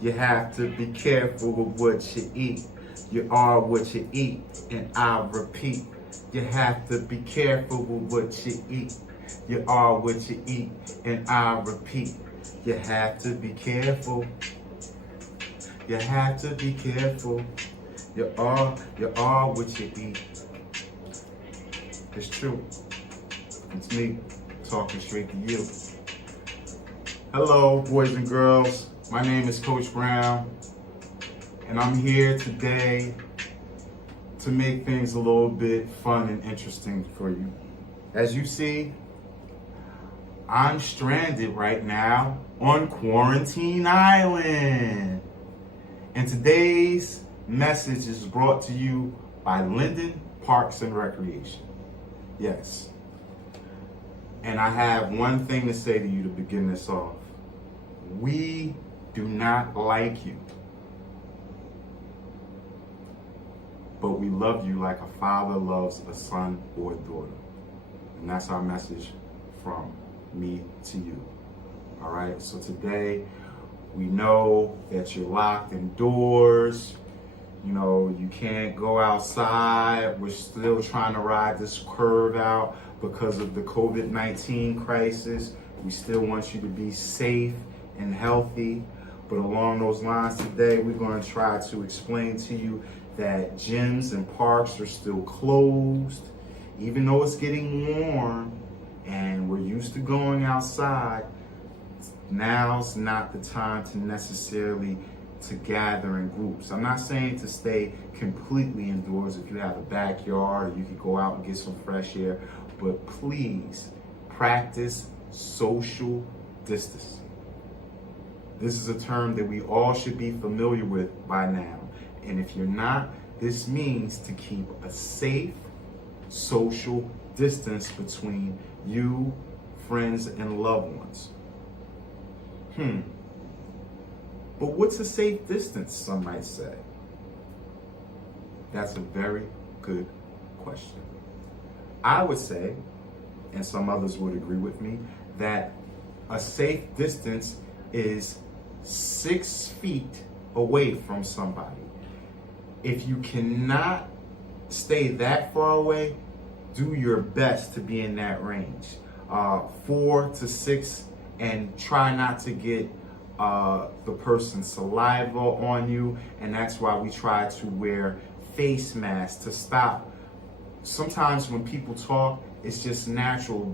You have to be careful with what you eat. You are what you eat, and I repeat. You have to be careful with what you eat. You are what you eat, and I repeat. You have to be careful. You have to be careful. You are what you eat. It's true. It's me talking straight to you. Hello, boys and girls. My name is Coach Brown, and I'm here today to make things a little bit fun and interesting for you. As you see, I'm stranded right now on Quarantine Island. And today's message is brought to you by Linden Parks and Recreation. Yes. And I have one thing to say to you to begin this off. We do not like you, but we love you like a father loves a son or a daughter. And that's our message from me to you. All right, so today we know that you're locked indoors. You know, you can't go outside. We're still trying to ride this curve out because of the COVID-19 crisis. We still want you to be safe and healthy. But along those lines today, we're going to try to explain to you that gyms and parks are still closed, even though it's getting warm and we're used to going outside. Now's not the time to necessarily to gather in groups. I'm not saying to stay completely indoors. If you have a backyard, you could go out and get some fresh air, but please practice social distancing. This is a term that we all should be familiar with by now. And if you're not, this means to keep a safe social distance between you, friends, and loved ones. But what's a safe distance, some might say? That's a very good question. I would say, and some others would agree with me, that a safe distance is 6 feet away from somebody. If you cannot stay that far away, do your best to be in that range. 4 to 6, and try not to get the person's saliva on you. And that's why we try to wear face masks to stop. Sometimes when people talk, it's just natural,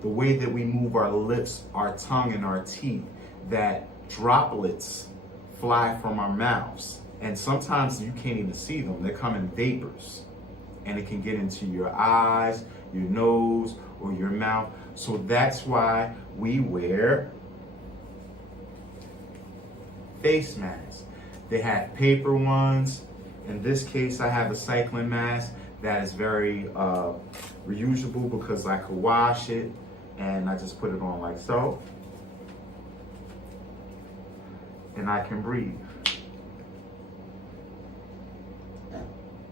the way that we move our lips, our tongue, and our teeth, that droplets fly from our mouths. And sometimes you can't even see them. They come in vapors. And it can get into your eyes, your nose, or your mouth. So that's why we wear face masks. They have paper ones. In this case, I have a cycling mask that is very reusable because I could wash it, and I just put it on like so. And I can breathe.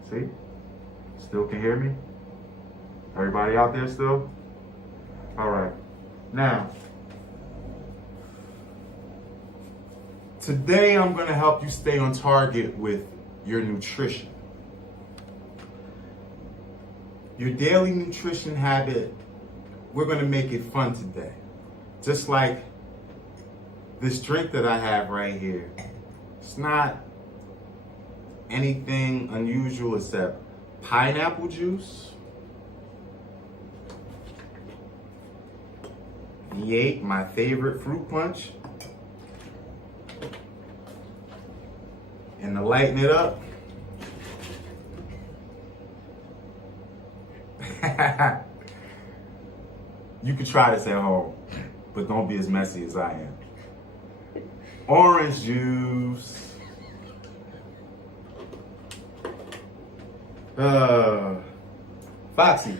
See? Still can hear me? Everybody out there still? All right. Now, today I'm going to help you stay on target with your nutrition. Your daily nutrition habit, we're going to make it fun today. Just like this drink that I have right here. It's not anything unusual except pineapple juice, V8, my favorite fruit punch, and to lighten it up, you can try this at home, but don't be as messy as I am. Orange juice. Foxy.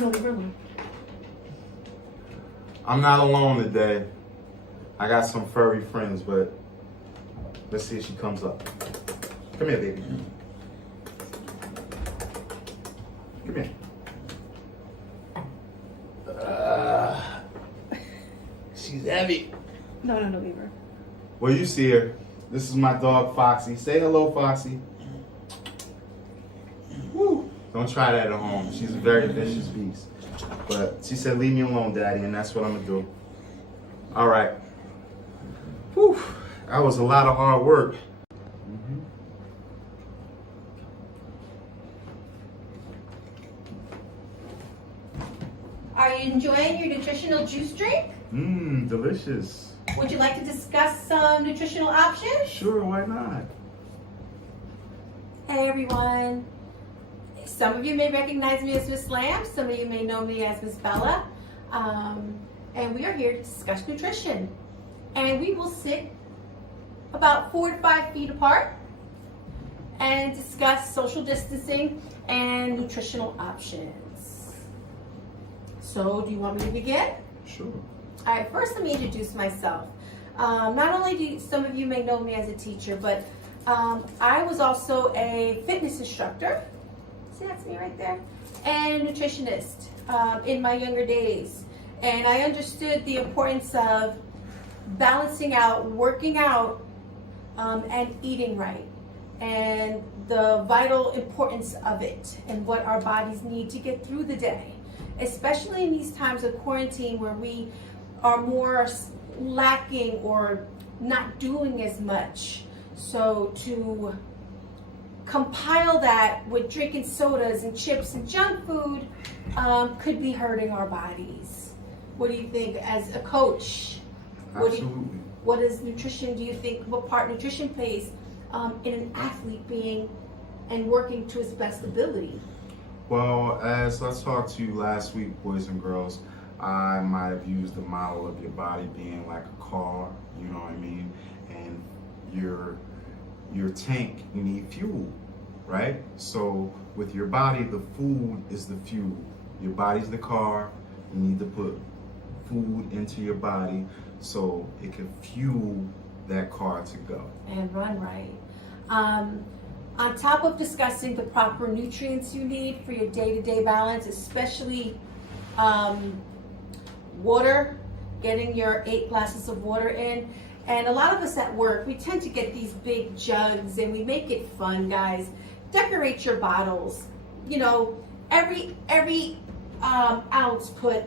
No, leave her alone. I'm not alone today. I got some furry friends, but let's see if she comes up. Come here, baby. Come here. She's heavy. No, leave her. Well, you see her. This is my dog, Foxy. Say hello, Foxy. Woo. Don't try that at home. She's a very vicious beast. But she said, leave me alone, Daddy, and that's what I'm going to do. All right. Whew. That was a lot of hard work. Are you enjoying your nutritional juice drink? Mmm, delicious. Would you like to discuss some nutritional options? Sure, why not? Hey everyone. Some of you may recognize me as Miss Lamb. Some of you may know me as Miss Bella. And we are here to discuss nutrition. And we will sit about 4 to 5 feet apart and discuss social distancing and nutritional options. So, do you want me to begin? Sure. All right, first let me introduce myself. Not only do some of you may know me as a teacher, but I was also a fitness instructor. See, that's me right there. And a nutritionist in my younger days. And I understood the importance of balancing out, working out, and eating right. And the vital importance of it and what our bodies need to get through the day. Especially in these times of quarantine where we are more lacking or not doing as much. So to compile that with drinking sodas and chips and junk food could be hurting our bodies. What do you think as a coach? Absolutely. What is nutrition, do you think, what part nutrition plays in an athlete being and working to his best ability? Well, as I talked to you last week, boys and girls, I might have used the model of your body being like a car, you know what I mean? And your tank, you need fuel, right? So with your body, the food is the fuel. Your body's the car. You need to put food into your body so it can fuel that car to go. And run right. On top of discussing the proper nutrients you need for your day-to-day balance, especially water, getting your 8 glasses of water in. And a lot of us at work, we tend to get these big jugs and we make it fun, guys. Decorate your bottles. You know, every ounce put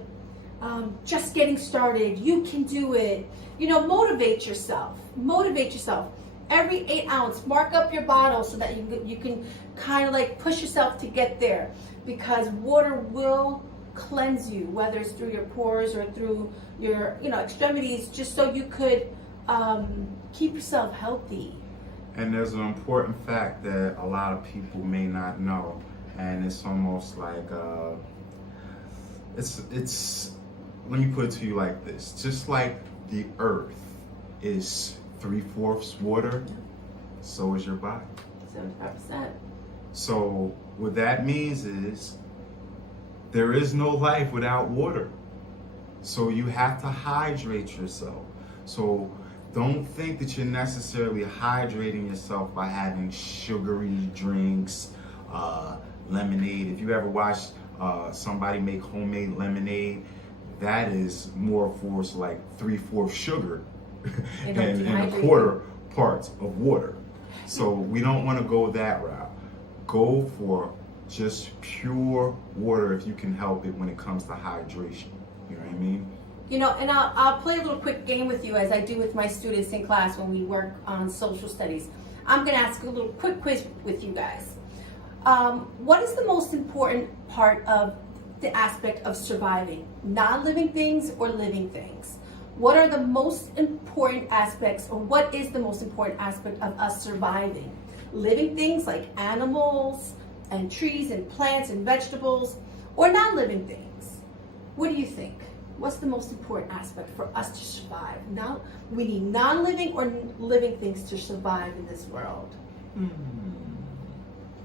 just getting started, you can do it. You know, motivate yourself. Motivate yourself. Every 8 ounce, mark up your bottle so that you can kind of like push yourself to get there, because water will cleanse you, whether it's through your pores or through your extremities, just so you could keep yourself healthy. And there's an important fact that a lot of people may not know, and it's almost like it's let me put it to you like this: just like the earth is 3/4 water, so is your body. 75%. So what that means is there is no life without water. So you have to hydrate yourself. So don't think that you're necessarily hydrating yourself by having sugary drinks, lemonade. If you ever watched somebody make homemade lemonade, that is more for like 3/4 sugar and 1/4 parts of water. So we don't want to go that route. Go for just pure water if you can help it when it comes to hydration. You know what I mean? You know, and I'll play a little quick game with you, as I do with my students in class when we work on social studies. I'm going to ask a little quick quiz with you guys. What is the most important part of the aspect of surviving? Non-living things or living things? What are the most important aspects, or what is the most important aspect of us surviving? Living things like animals and trees and plants and vegetables, or non-living things? What do you think? What's the most important aspect for us to survive? Now, we need non-living or living things to survive in this world.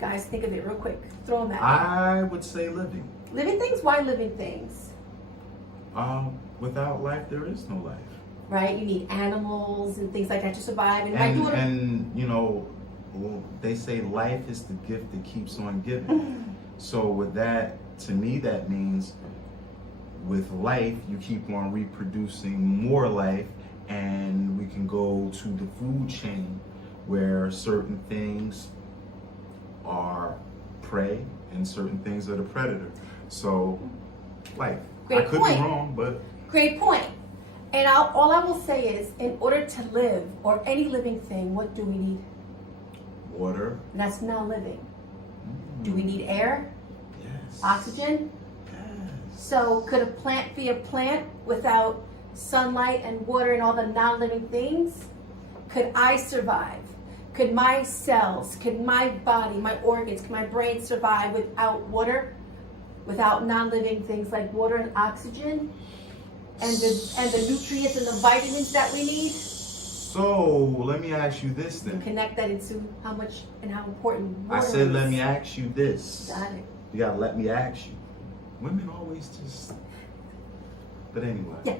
Guys, think of it real quick. Throw them at me. I would say living. Living things? Why living things? Without life, there is no life. Right? You need animals and things like that to survive. And you know, they say life is the gift that keeps on giving. So with that, to me, that means with life, you keep on reproducing more life, and we can go to the food chain where certain things are prey and certain things are the predator. So, like, Great I could point. be wrong, but Great point. And all I will say is, in order to live, or any living thing, what do we need? water. That's not living. Do we need air? Yes. Oxygen? Yes. So could a plant be a plant without sunlight and water and all the non-living things? Could I survive? Could my cells, could my body, my organs, could my brain survive without water? Without non-living things like water and oxygen? And the nutrients and the vitamins that we need? So let me ask you this And then. connect that into how much and how important water I said, is. let me ask you this. Got it. You gotta let me ask you. Women always just. But anyway. Yeah.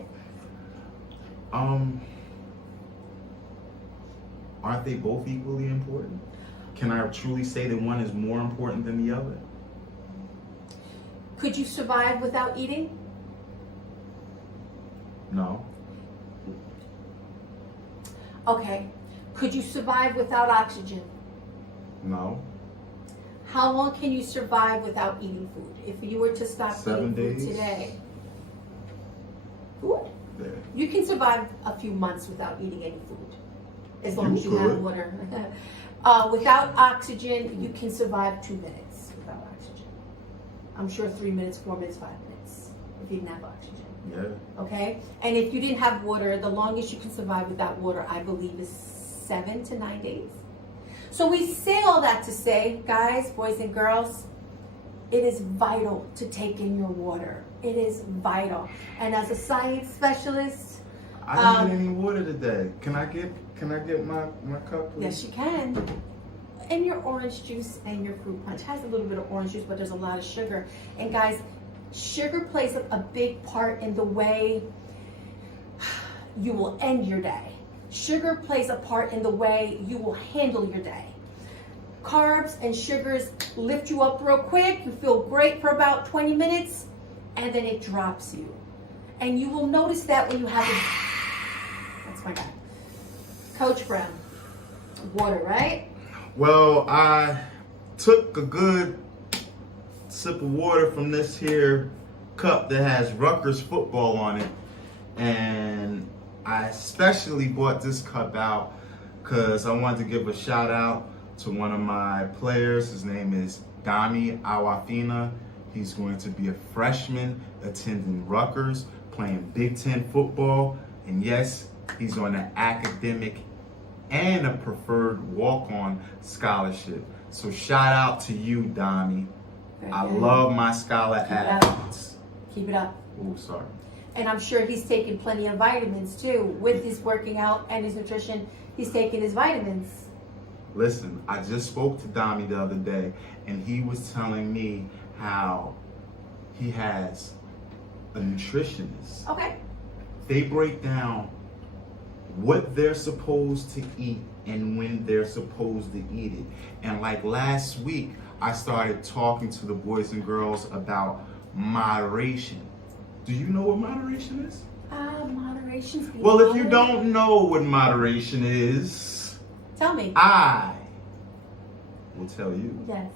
Aren't they both equally important? Can I truly say that one is more important than the other? Could you survive without eating? No. Okay. Could you survive without oxygen? No. How long can you survive without eating food? If you were to stop 7 eating food days. today. Food? Yeah. You can survive a few months without eating any food. As long You as you have could. water. Without oxygen, you can survive 2 minutes without oxygen. I'm sure 3 minutes, 4 minutes, 5 minutes if you didn't have oxygen. Yeah. Okay? And if you didn't have water, the longest you can survive without water, I believe, is 7 to 9 days. So we say all that to say, guys, boys and girls, it is vital to take in your water. It is vital. And as a science specialist, I didn't get any water today. Can I get my cup, please? yes, you can. And your orange juice and your fruit punch has a little bit of orange juice, but there's a lot of sugar. And guys, sugar plays a big part in the way you will end your day. Sugar plays a part in the way you will handle your day. Carbs and sugars lift you up real quick. You feel great for about 20 minutes, and then it drops you. And you will notice that when you have that's my guy. Coach Brown, water, right? Well, I took a good sip of water from this here cup that has Rutgers football on it, and I especially bought this cup out because I wanted to give a shout out to one of my players. His name is Dami Awafina. He's going to be a freshman attending Rutgers, playing Big Ten football, and yes, he's on an academic and a preferred walk-on scholarship. So shout out to you, Dami. I love my scholar athletes. Keep it up. Oh, sorry. And I'm sure he's taking plenty of vitamins too. With his working out and his nutrition, he's taking his vitamins. Listen, I just spoke to Dami the other day, and he was telling me how he has a nutritionist. Okay. They break down what they're supposed to eat and when they're supposed to eat it. And like last week, I started talking to the boys and girls about moderation. Do you know what moderation is? Moderation's being Well, if you moderate. don't know what moderation is, Tell me. I will tell you. Yes.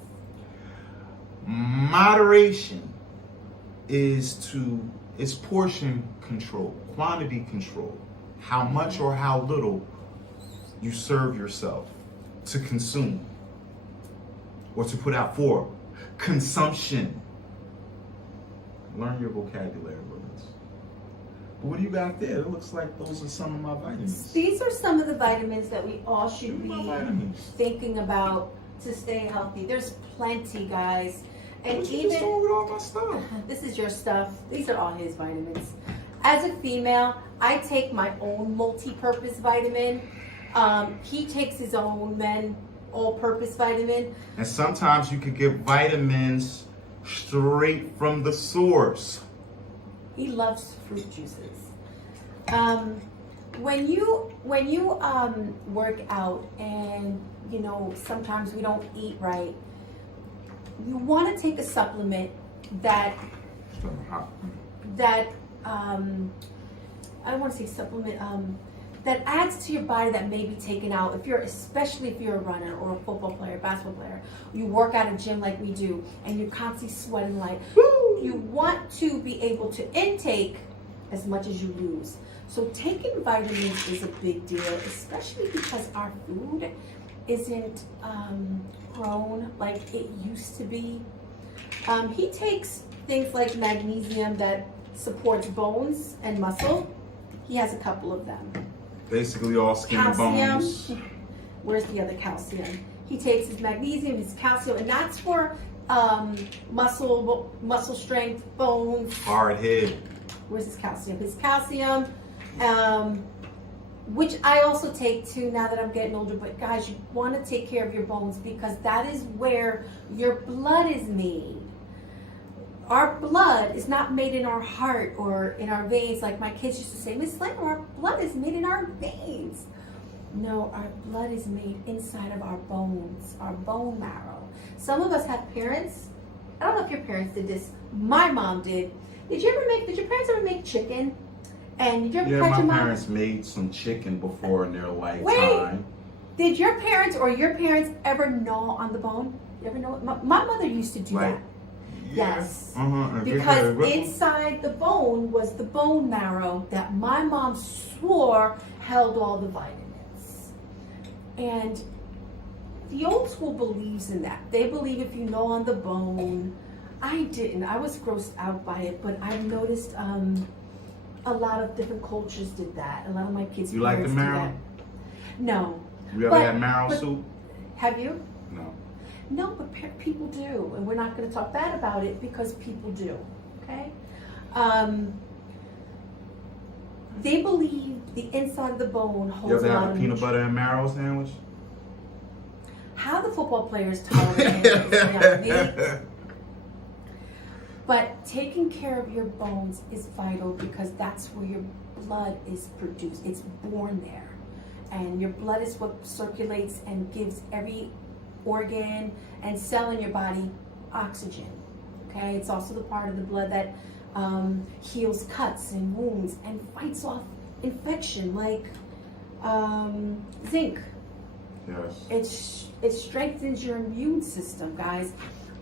Moderation is portion control, quantity control. How much or how little you serve yourself to consume or to put out for consumption. Learn your vocabulary words. But what do you got there? It looks like those are some of my vitamins. These are some of the vitamins that we all should be My vitamins. thinking about to stay healthy. There's plenty, guys. And What you just even doing with all my stuff? this is your stuff. These are all his vitamins. As a female, I take my own multi-purpose vitamin. He takes his own men all-purpose vitamin. And sometimes you could get vitamins straight from the source. He loves fruit juices. When you work out and sometimes we don't eat right, you want to take a supplement that I don't want to say supplement. that adds to your body that may be taken out. Especially if you're a runner or a football player, basketball player, you work at a gym like we do, and you're constantly sweating like, woo! You want to be able to intake as much as you lose. So taking vitamins is a big deal, especially because our food isn't grown like it used to be. He takes things like magnesium that supports bones and muscle. He has a couple of them. Basically all skin and bones. Where's the other calcium? He takes his magnesium, his calcium, and that's for muscle strength, bones. Hard head. Where's his calcium? His calcium, which I also take too now that I'm getting older. But guys, you want to take care of your bones because that is where your blood is made. Our blood is not made in our heart or in our veins like my kids used to say, Miss Linden, our blood is made in our veins. No, our blood is made inside of our bones, our bone marrow. Some of us have parents, I don't know if your parents did this, my mom did. Did your parents ever make chicken? And did you ever catch your mom? My parents made some chicken before in their lifetime. Wait, did your parents ever gnaw on the bone? You ever know? My mother used to do that. Yeah. Yes. Because inside the bone was the bone marrow that my mom swore held all the vitamins. And the old school believes in that. They believe if you gnaw on the bone. I didn't. I was grossed out by it, but I've noticed a lot of different cultures did that. A lot of my kids' You like the marrow? No. You ever had marrow soup? Have you? No. No, but people do, and we're not going to talk bad about it because people do. Okay. They believe the inside of the bone holds. You ever a lot have a of peanut butter and marrow sandwich? How the football players tolerate it. But taking care of your bones is vital because that's where your blood is produced. It's born there. And your blood is what circulates and gives every organ and cell in your body oxygen. Okay, it's also the part of the blood that heals cuts and wounds and fights off infection, like zinc. Yes. It strengthens your immune system, guys.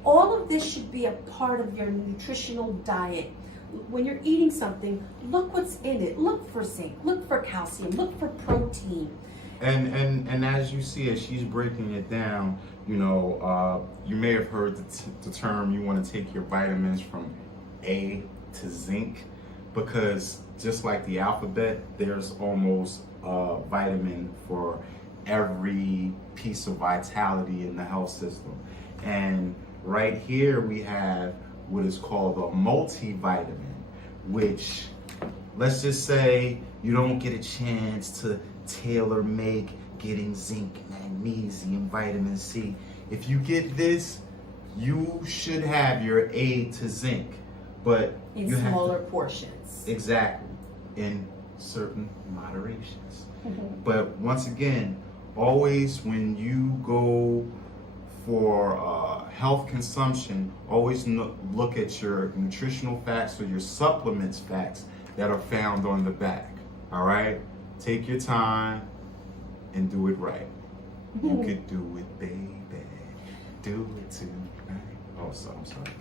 All of this should be a part of your nutritional diet. When you're eating something, look what's in it. Look for zinc, look for calcium, look for protein. And as you see it, she's breaking it down. You know, you may have heard the term, you want to take your vitamins from A to zinc, because just like the alphabet, there's almost a vitamin for every piece of vitality in the health system. And right here we have what is called a multivitamin, which, let's just say you don't get a chance to tailor make getting zinc, magnesium, vitamin C. If you get this, you should have your A to zinc, but in you smaller have to, portions. Exactly, in certain moderations. But once again, always when you go for health consumption, always look at your nutritional facts or your supplements facts that are found on the back. All right? Take your time and do it right. You could do it, baby. Do it tonight. Oh, so I'm sorry.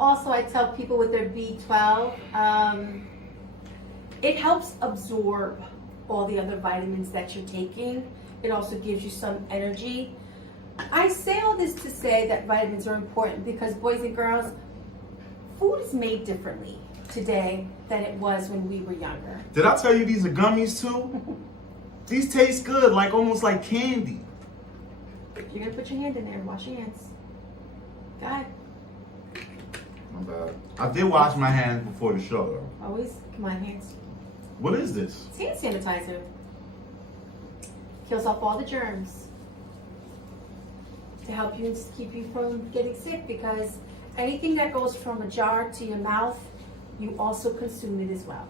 Also, I tell people with their B12, it helps absorb all the other vitamins that you're taking. It also gives you some energy. I say all this to say that vitamins are important because, boys and girls, food is made differently today than it was when we were younger. Did I tell you these are gummies too? These taste good, like almost like candy. You're gonna put your hand in there and wash your hands. Go ahead. My bad. I did wash my hands before the show though. Always, come on, hands. What is this? It's hand sanitizer. Kills off all the germs to help you and keep you from getting sick, because anything that goes from a jar to your mouth, you also consume it as well.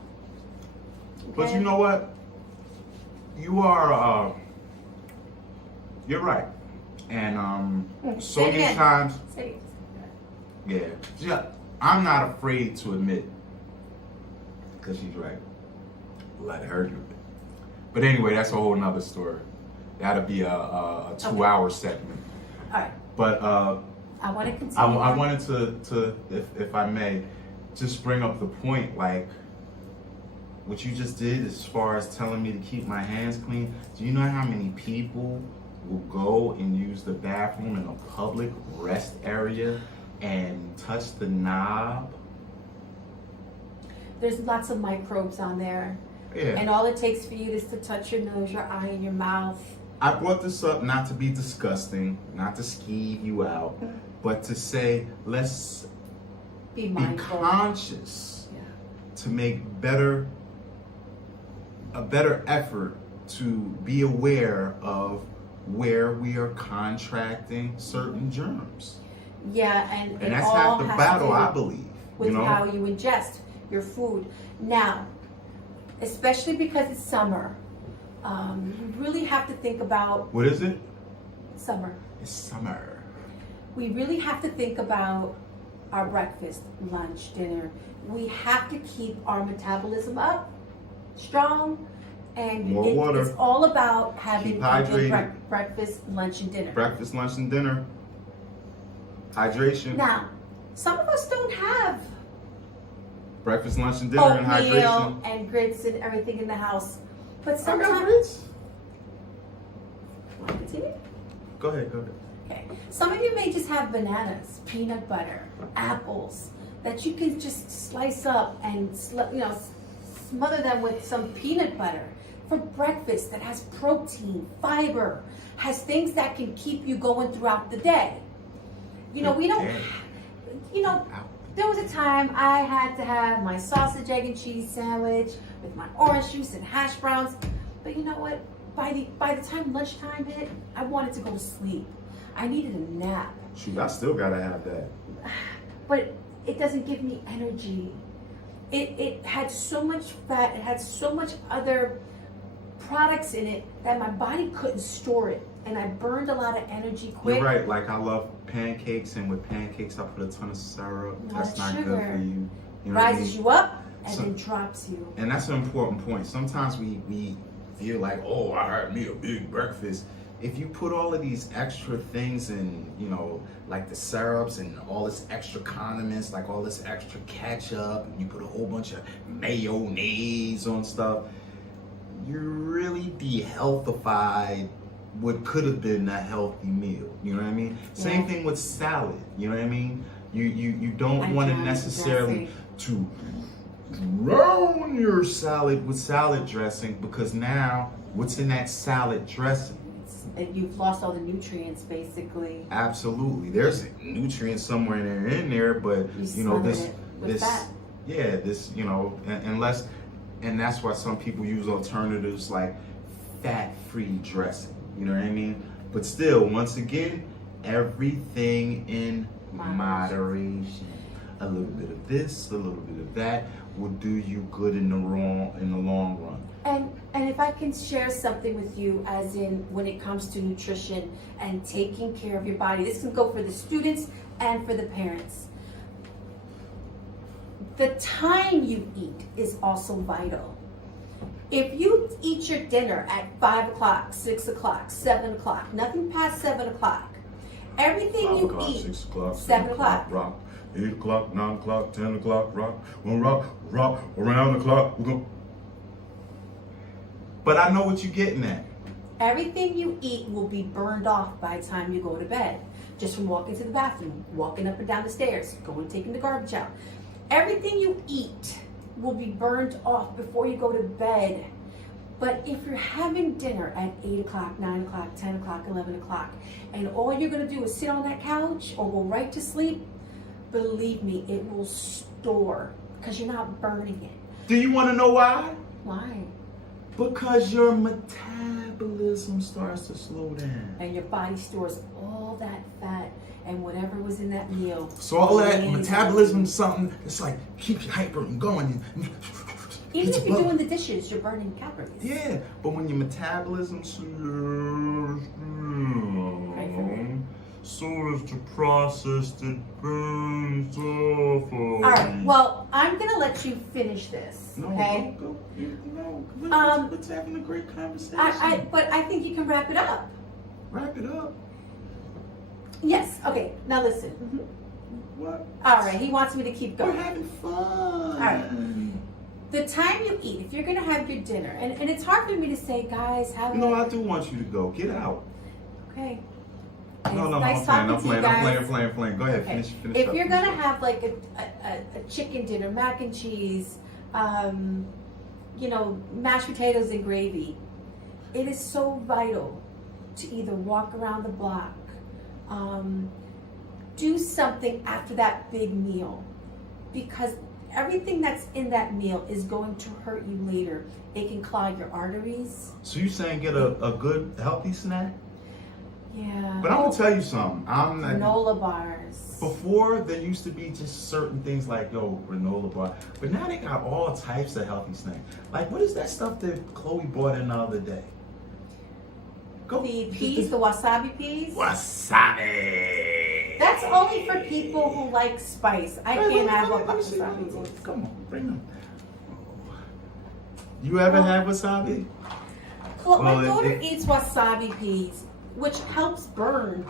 Okay? But you know what? You are, you're right. And so many times, yeah, I'm not afraid to admit, because she's right. let her do it. But anyway, that's a whole nother story. That'll be a 2-hour segment. All right. But I want to continue. I wanted to if I may, just bring up the point, like what you just did as far as telling me to keep my hands clean. Do you know how many people will go and use the bathroom in a public rest area and touch the knob? There's lots of microbes on there. Yeah. And all it takes for you is to touch your nose, your eye, and your mouth. I brought this up not to be disgusting, not to skeeve you out, but to say let's Be be mindful. conscious Yeah. to make a better effort to be aware of where we are contracting certain germs. Yeah, and And it that's all half the has battle, to do I believe. with You know? how you ingest your food. Now, especially because it's summer, you really have to think about What is it? summer. It's summer. We really have to think about our breakfast, lunch, dinner. We have to keep our metabolism up, strong, and More water. it's all about having Keep a good hydrated. breakfast, lunch, and dinner. Breakfast, lunch, and dinner. Hydration. Now, some of us don't have Breakfast, lunch, and dinner, and oatmeal hydration. and grits and everything in the house, but I got sometimes. grits. Want to continue? Go ahead. Okay. Some of you may just have bananas, peanut butter, apples that you can just slice up and smother them with some peanut butter for breakfast that has protein, fiber, has things that can keep you going throughout the day. We don't. There was a time I had to have my sausage, egg, and cheese sandwich with my orange juice and hash browns. But you know what? By the time lunchtime hit, I wanted to go to sleep. I needed a nap. Shoot, I still gotta have that. But it doesn't give me energy. It had so much fat, it had so much other products in it that my body couldn't store it. And I burned a lot of energy quick. You're right. Like I love pancakes, and with pancakes I put a ton of syrup. No, That's not sugar. good for you. You know what I Rises mean? you up and So- then drops you. And that's an important point. Sometimes we feel like, oh, I had me a big breakfast. If you put all of these extra things in, like the syrups and all this extra condiments, like all this extra ketchup, and you put a whole bunch of mayonnaise on stuff, you really de-healthified what could have been a healthy meal. You know what I mean? Same thing with salad. You know what I mean? You don't want to necessarily to drown your salad with salad dressing, because now what's in that salad dressing? You've lost all the nutrients, basically. Absolutely, there's nutrients somewhere in there, but You this smothered it with fat. and that's why some people use alternatives like fat-free dressing. You know what I mean? But still, once again, everything in moderation. A little bit of this, a little bit of that will do you good in the long run. And if I can share something with you, as in when it comes to nutrition and taking care of your body, this can go for the students and for the parents. The time you eat is also vital. If you eat your dinner at 5 o'clock, 6 o'clock, 7 o'clock, nothing past 7 o'clock, everything 5 you o'clock, eat, 6 o'clock, 7 o'clock, rock. 8 o'clock, 9 o'clock, 10 o'clock, rock. We'll rock around the clock. We're going. But I know what you're getting at. everything you eat will be burned off by the time you go to bed. Just from walking to the bathroom, walking up and down the stairs, going taking the garbage out. Everything you eat will be burned off before you go to bed. But if you're having dinner at 8 o'clock, 9 o'clock, 10 o'clock, 11 o'clock, and all you're going to do is sit on that couch or go right to sleep, believe me, it will store because you're not burning it. Do you want to know why? Why? Because your metabolism starts to slow down. And your body stores all that fat and whatever was in that meal. So all that remains metabolism in is something that's like keeps you hyper and going. you. Even if you're doing the dishes, you're burning calories. Yeah, but when your metabolism slows down, so does the process that burns off. All right. Well, I'm gonna let you finish this. No, Okay. go. No, let's having a great conversation. But I think you can wrap it up. Wrap it up. Yes. Okay. Now listen. What? All right. He wants me to keep going. We're having fun. All right. The time you eat, if you're gonna have your dinner, and it's hard for me to say, guys, have. You know, I do want you to go. Get out. Okay. No, Nice I'm talking to you guys. playing. Go ahead, Okay. finish If up. you're gonna have like a chicken dinner, mac and cheese, mashed potatoes and gravy, it is so vital to either walk around the block, do something after that big meal, because everything that's in that meal is going to hurt you later. It can clog your arteries. So you saying get a good healthy snack? Yeah. But I'm gonna tell you something. I'm not. Granola bars. Before there used to be just certain things like granola bar, but now they got all types of healthy snacks. Like what is that stuff that Chloe bought in the other day? The peas, the wasabi peas. Wasabi. That's only for people who like spice. I can't have wasabi peas. Come on, bring them. You ever had wasabi? My daughter eats wasabi peas, which helps burn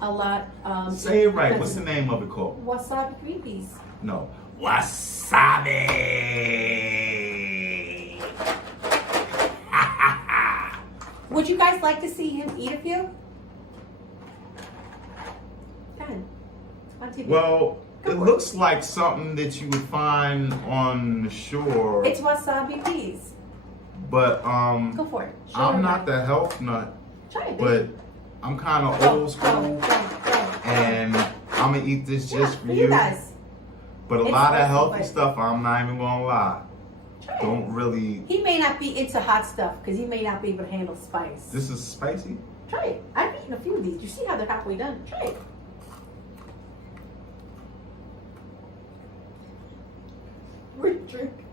a lot. Say it right. What's the name of it called? Wasabi green peas. No. Wasabi. Would you guys like to see him eat a few? Go ahead. On TV. Well, it looks like something that you would find on the shore. It's wasabi peas. But Go for it. I'm not the health nut. Try it, But I'm kind of old school, Go. and I'm gonna eat this just for for you. guys. But a It's lot of spicy, healthy but- stuff, I'm not even gonna lie. Try it. Don't really. He may not be into hot stuff because he may not be able to handle spice. This is spicy. Try it. I've eaten a few of these. You see how they're halfway done? Try it. We're drinking.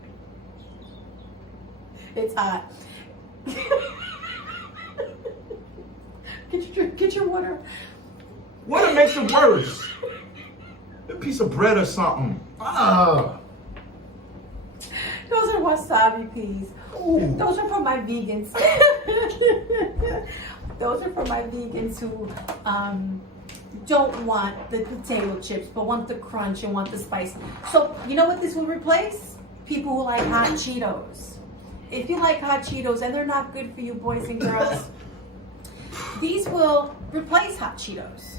It's hot. Get your water. What makes it worse? A piece of bread or something. Ah. Those are wasabi peas. Ooh, those are for my vegans. Those are for my vegans who don't want the potato chips, but want the crunch and want the spice. So you know what this will replace? People who like hot Cheetos. If you like hot Cheetos and they're not good for you, boys and girls, these will replace hot Cheetos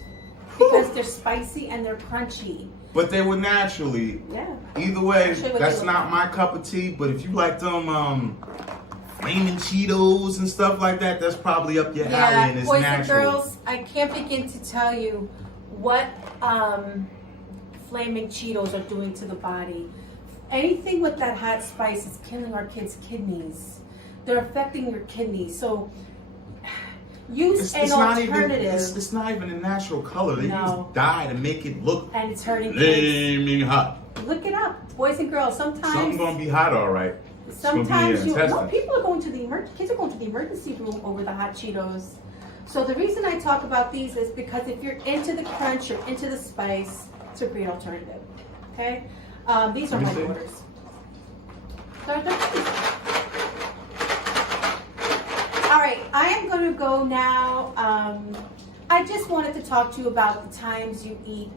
because they're spicy and they're crunchy. But they were naturally. Yeah. Either way, I'll show you what that's they look not my cup of tea. But if you like them flaming Cheetos and stuff like that, that's probably up your alley and it's boys natural. and girls, I can't begin to tell you what flaming Cheetos are doing to the body. Anything with that hot spice is killing our kids' kidneys. They're affecting your kidneys. So use an alternative. It's not even a natural color. They No. use dye to make it look And it's hurting kids. flaming hot. Look it up, boys and girls. Something's Sometimes gonna be hot, all right. Sometimes your intestines. people are going to kids are going to the emergency room over the hot Cheetos. So the reason I talk about these is because if you're into the crunch or into the spice, it's a great alternative. Okay, these are Let me my see. daughters. All right, I am going to go now. I just wanted to talk to you about the times you eat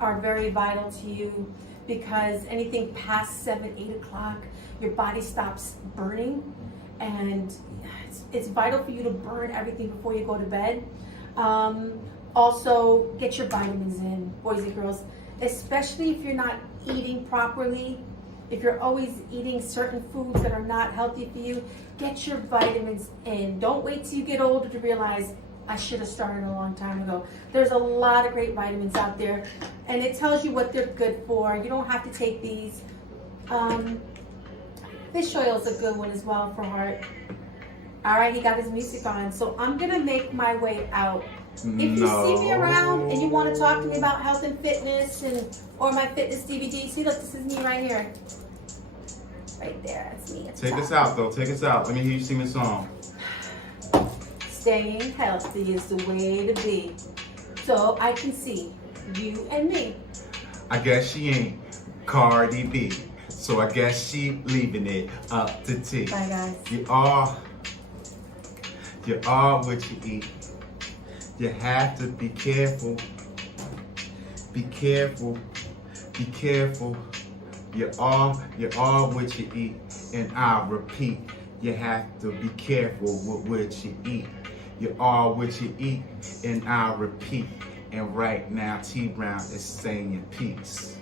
are very vital to you, because anything past 7, 8 o'clock, your body stops burning, and it's vital for you to burn everything before you go to bed. Also, get your vitamins in, boys and girls, especially if you're not eating properly. If you're always eating certain foods that are not healthy for you, get your vitamins in. Don't wait till you get older to realize, I should have started a long time ago. There's a lot of great vitamins out there, and it tells you what they're good for. You don't have to take these. Fish oil is a good one as well for heart. All right, he got his music on, so I'm gonna make my way out. If you see me around and you want to talk to me about health and fitness or my fitness DVD, see, look, this is me right here. Right there, that's me. Take us out, though. Take us out. Let me hear you sing a song. Staying healthy is the way to be. So I can see you and me. I guess she ain't Cardi B. So I guess she leaving it up to T. Bye, guys. You are what you eat. You have to be careful. Be careful. Be careful. You are what you eat. And I'll repeat, you have to be careful with what you eat. You are what you eat. And I'll repeat. And right now, T Brown is saying peace.